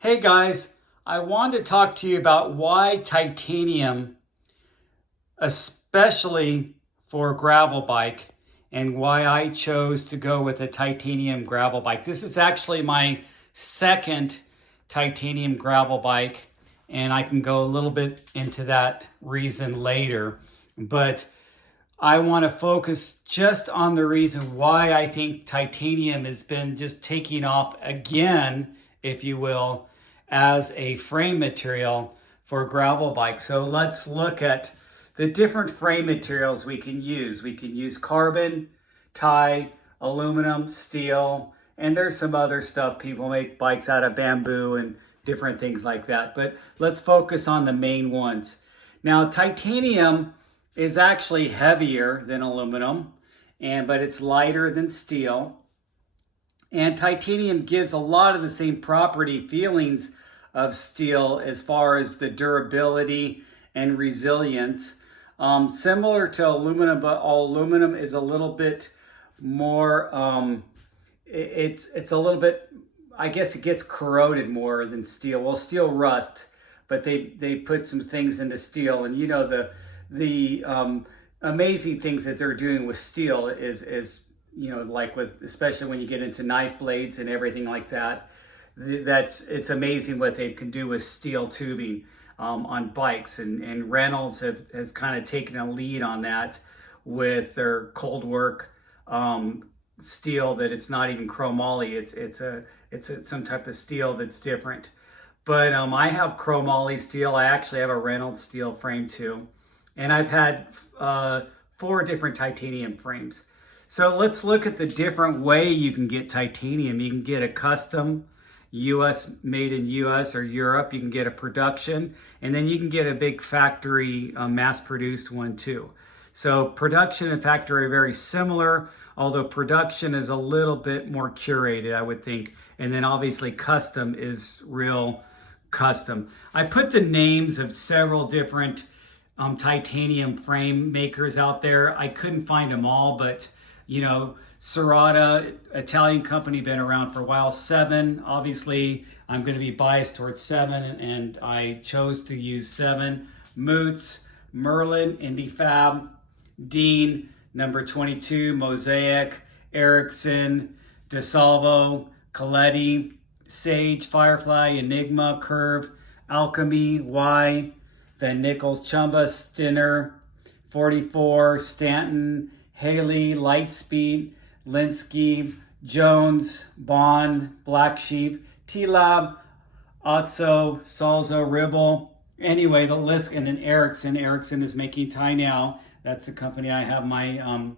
Hey guys, I wanted to talk to you about why titanium, especially for a gravel bike, and why I chose to go with a titanium gravel bike. This is actually my second titanium gravel bike, and I can go a little bit into that reason later. But I want to focus just on the reason why I think titanium has been just taking off again, if you will, as a frame material for gravel bikes. So let's look at the different frame materials we can use. We can use carbon, tie, aluminum, steel, and there's some other stuff. People make bikes out of bamboo and different things like that. But let's focus on the main ones. Now, titanium is actually heavier than aluminum, but it's lighter than steel. And titanium gives a lot of the same property feelings of steel as far as the durability and resilience. Similar to aluminum, but aluminum is a little bit more, it's a little bit, I guess it gets corroded more than steel. Well, steel rust, but they put some things into steel, and the amazing things that they're doing with steel is like with, especially when you get into knife blades and everything like that, it's amazing what they can do with steel tubing on bikes, and Reynolds has kind of taken a lead on that with their cold work steel, that it's not even chromoly, it's some type of steel that's different. But I have chromoly steel. I actually have a Reynolds steel frame too. And I've had 4 different titanium frames. So let's look at the different way you can get titanium. You can get a custom US, made in US or Europe. You can get a production, and then you can get a big factory mass-produced one too. So production and factory are very similar, although production is a little bit more curated, I would think. And then obviously custom is real custom. I put the names of several different titanium frame makers out there. I couldn't find them all, but Serrata, Italian company, been around for a while. Seven, obviously, I'm going to be biased towards Seven, and I chose to use Seven. Moots, Merlin, IndyFab, Dean, number 22, Mosaic, Ericsson, DeSalvo, Coletti, Sage, Firefly, Enigma, Curve, Alchemy, Y, Van Nichols, Chumba, Stinner, 44, Stanton, Haley, Lightspeed, Linsky, Jones, Bond, Black Sheep, T-Lab, Otso, Salzo, Ribble. Anyway, the list, and then Ericsson. Ericsson is making tie now. That's the company I have my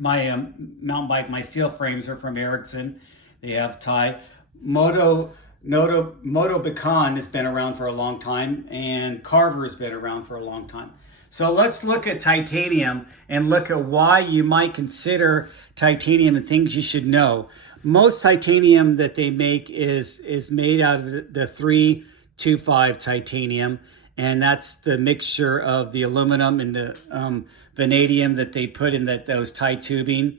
mountain bike. My steel frames are from Ericsson. They have tie. Moto Bekan has been around for a long time, and Carver has been around for a long time. So let's look at titanium and look at why you might consider titanium and things you should know. Most titanium that they make is made out of the 325 titanium, and that's the mixture of the aluminum and the vanadium that they put in those tie tubing,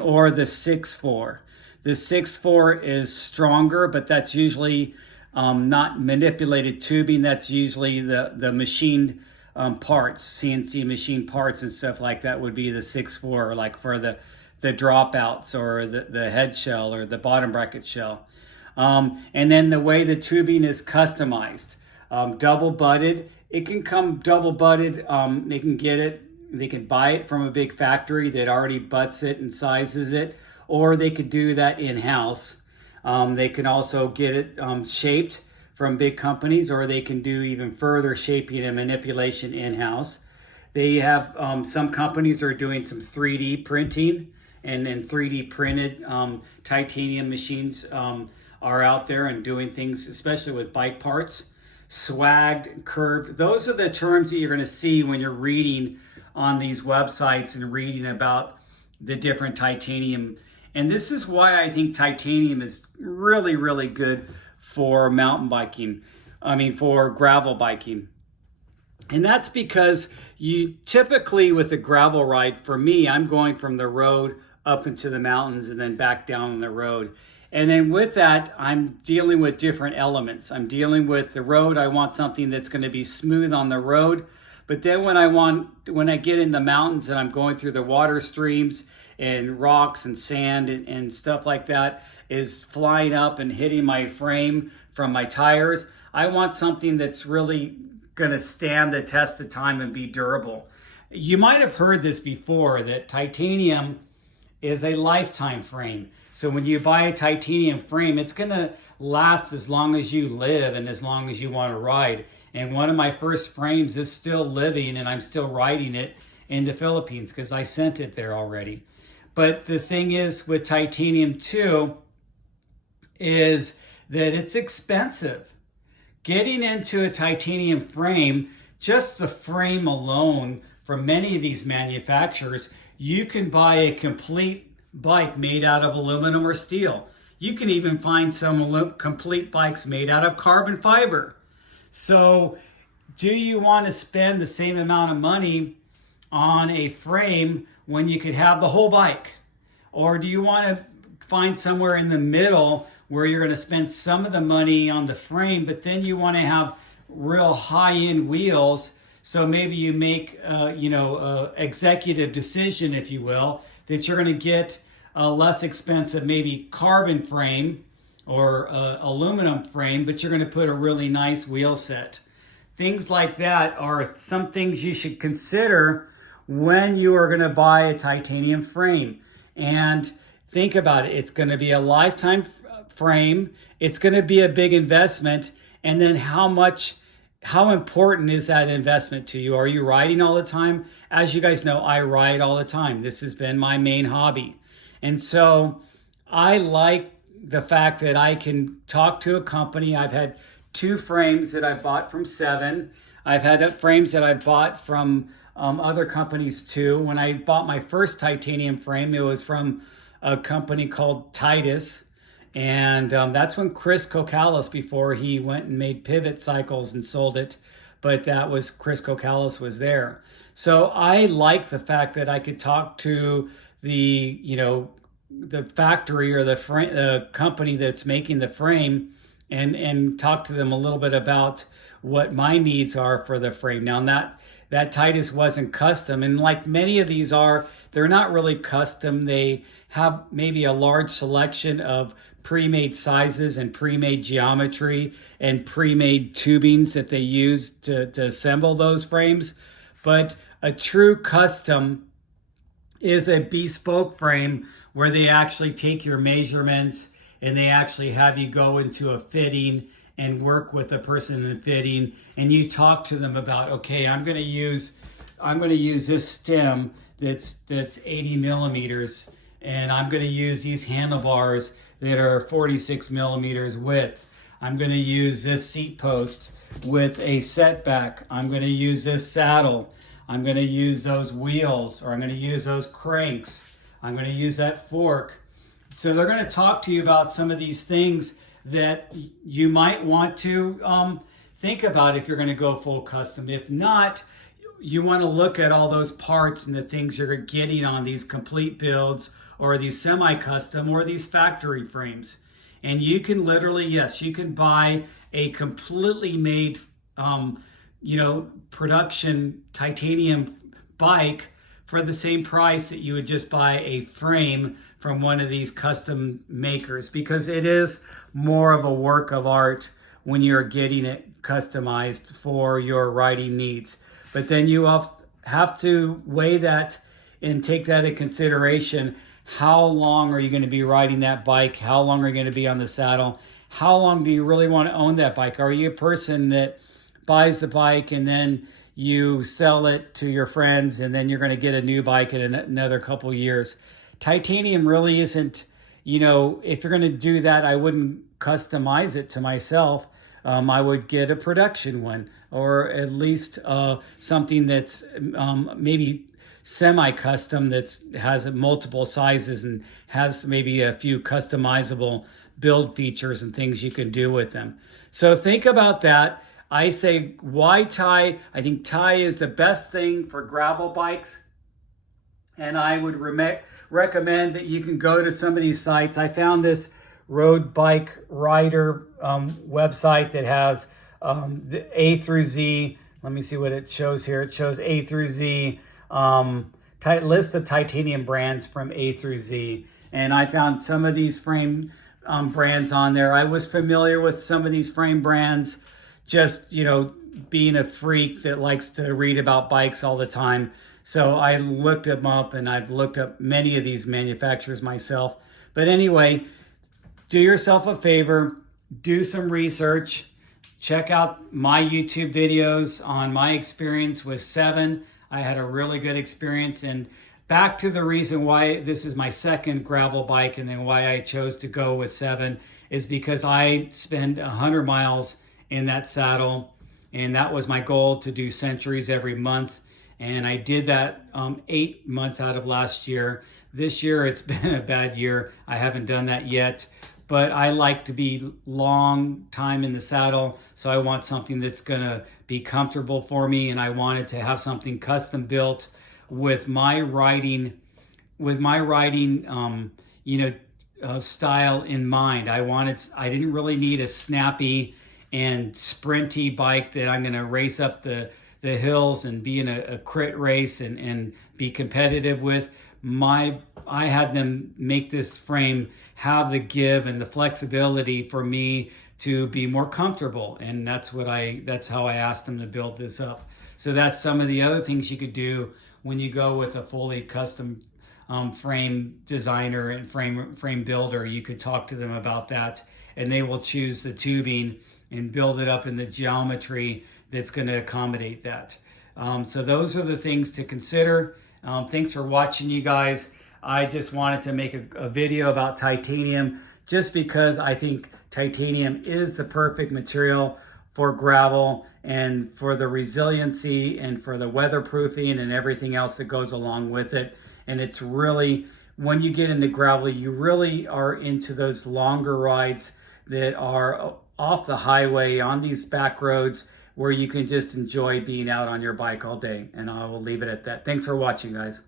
or the 6-4. The 6-4 is stronger, but that's usually not manipulated tubing. That's usually the machined parts, CNC machine parts and stuff like that would be the 6-4, like for the dropouts or the head shell or the bottom bracket shell. And then the way the tubing is customized, double butted. It can come double butted. They can get it. They can buy it from a big factory that already butts it and sizes it, or they could do that in-house. They can also get it shaped from big companies, or they can do even further shaping and manipulation in-house. They have some companies are doing some 3D printing, and then 3D printed titanium machines are out there and doing things, especially with bike parts. Swagged, curved. Those are the terms that you're going to see when you're reading on these websites and reading about the different titanium. And this is why I think titanium is really, really good for mountain biking. For gravel biking. And that's because you typically, with a gravel ride, for me, I'm going from the road up into the mountains and then back down the road. And then with that, I'm dealing with different elements. I'm dealing with the road. I want something that's going to be smooth on the road. But then when I get in the mountains and I'm going through the water streams and rocks and sand and stuff like that is flying up and hitting my frame from my tires, I want something that's really going to stand the test of time and be durable. You might have heard this before, that titanium is a lifetime frame. So when you buy a titanium frame, it's going to last as long as you live and as long as you want to ride. And one of my first frames is still living, and I'm still riding it in the Philippines because I sent it there already. But the thing is with titanium too is that it's expensive. Getting into a titanium frame, just the frame alone, from many of these manufacturers, you can buy a complete bike made out of aluminum or steel. You can even find some complete bikes made out of carbon fiber. So do you want to spend the same amount of money on a frame when you could have the whole bike? Or do you want to find somewhere in the middle where you're going to spend some of the money on the frame, but then you want to have real high-end wheels? So maybe you make, executive decision, if you will, that you're going to get a less expensive, maybe carbon frame or aluminum frame, but you're going to put a really nice wheel set. Things like that are some things you should consider when you are going to buy a titanium frame. And think about it. It's going to be a lifetime frame. It's going to be a big investment. And then how important is that investment to you? Are you riding all the time? As you guys know, I ride all the time. This has been my main hobby. And so I like the fact that I can talk to a company. I've had 2 frames that I bought from Seven. I've had frames that I bought from other companies too. When I bought my first titanium frame, it was from a company called Titus. And that's when Chris Kokalis, before he went and made Pivot Cycles and sold it, but that was Chris Kokalis was there. So I like the fact that I could talk to the factory or the company that's making the frame and talk to them a little bit about what my needs are for the frame. Now that Titus wasn't custom, and like many of these are, they're not really custom. They have maybe a large selection of pre-made sizes and pre-made geometry and pre-made tubings that they use to assemble those frames. But a true custom is a bespoke frame where they actually take your measurements and they actually have you go into a fitting and work with the person in fitting, and you talk to them about, okay, I'm going to use this stem that's 80 millimeters, and I'm going to use these handlebars that are 46 millimeters width. I'm going to use this seat post with a setback. I'm going to use this saddle. I'm going to use those wheels, or I'm going to use those cranks. I'm going to use that fork. So they're going to talk to you about some of these things that you might want to think about if you're going to go full custom. If not, you want to look at all those parts and the things you're getting on these complete builds or these semi-custom or these factory frames. And you can literally, yes, you can buy a completely made, production titanium bike for the same price that you would just buy a frame from one of these custom makers, because it is more of a work of art when you're getting it customized for your riding needs. But then you have to weigh that and take that into consideration. How long are you going to be riding that bike? How long are you going to be on the saddle? How long do you really want to own that bike? Are you a person that buys the bike and then you sell it to your friends and then you're going to get a new bike in another couple years? Titanium really isn't, if you're going to do that, I wouldn't customize it to myself. I would get a production one, or at least something that's maybe semi-custom that has multiple sizes and has maybe a few customizable build features and things you can do with them. So think about that. I say, why Ti? I think Ti is the best thing for gravel bikes. And I would recommend that you can go to some of these sites. I found this road bike rider website that has the A through Z. Let me see what it shows here. It shows A through Z, list of titanium brands from A through Z. And I found some of these frame brands on there. I was familiar with some of these frame brands, just, you know, being a freak that likes to read about bikes all the time. So I looked them up, and I've looked up many of these manufacturers myself. But anyway, do yourself a favor, do some research, check out my YouTube videos on my experience with Seven. I had a really good experience. And back to the reason why this is my second gravel bike and then why I chose to go with Seven is because I spend 100 miles in that saddle. And that was my goal, to do centuries every month. And I did that 8 months out of last year. This year, it's been a bad year. I haven't done that yet. But I like to be long time in the saddle. So I want something that's going to be comfortable for me. And I wanted to have something custom built with my riding, style in mind. I didn't really need a snappy and sprinty bike that I'm going to race up the hills and be in a crit race and be competitive with. I had them make this frame have the give and the flexibility for me to be more comfortable, and that's how I asked them to build this up. So that's some of the other things you could do when you go with a fully custom frame designer and frame builder. You could talk to them about that, and they will choose the tubing and build it up in the geometry that's going to accommodate that. So those are the things to consider. Thanks for watching, you guys. I just wanted to make a video about titanium just because I think titanium is the perfect material for gravel and for the resiliency and for the weatherproofing and everything else that goes along with it. And it's really, when you get into gravel, you really are into those longer rides that are off the highway on these back roads where you can just enjoy being out on your bike all day. And I will leave it at that. Thanks for watching, guys.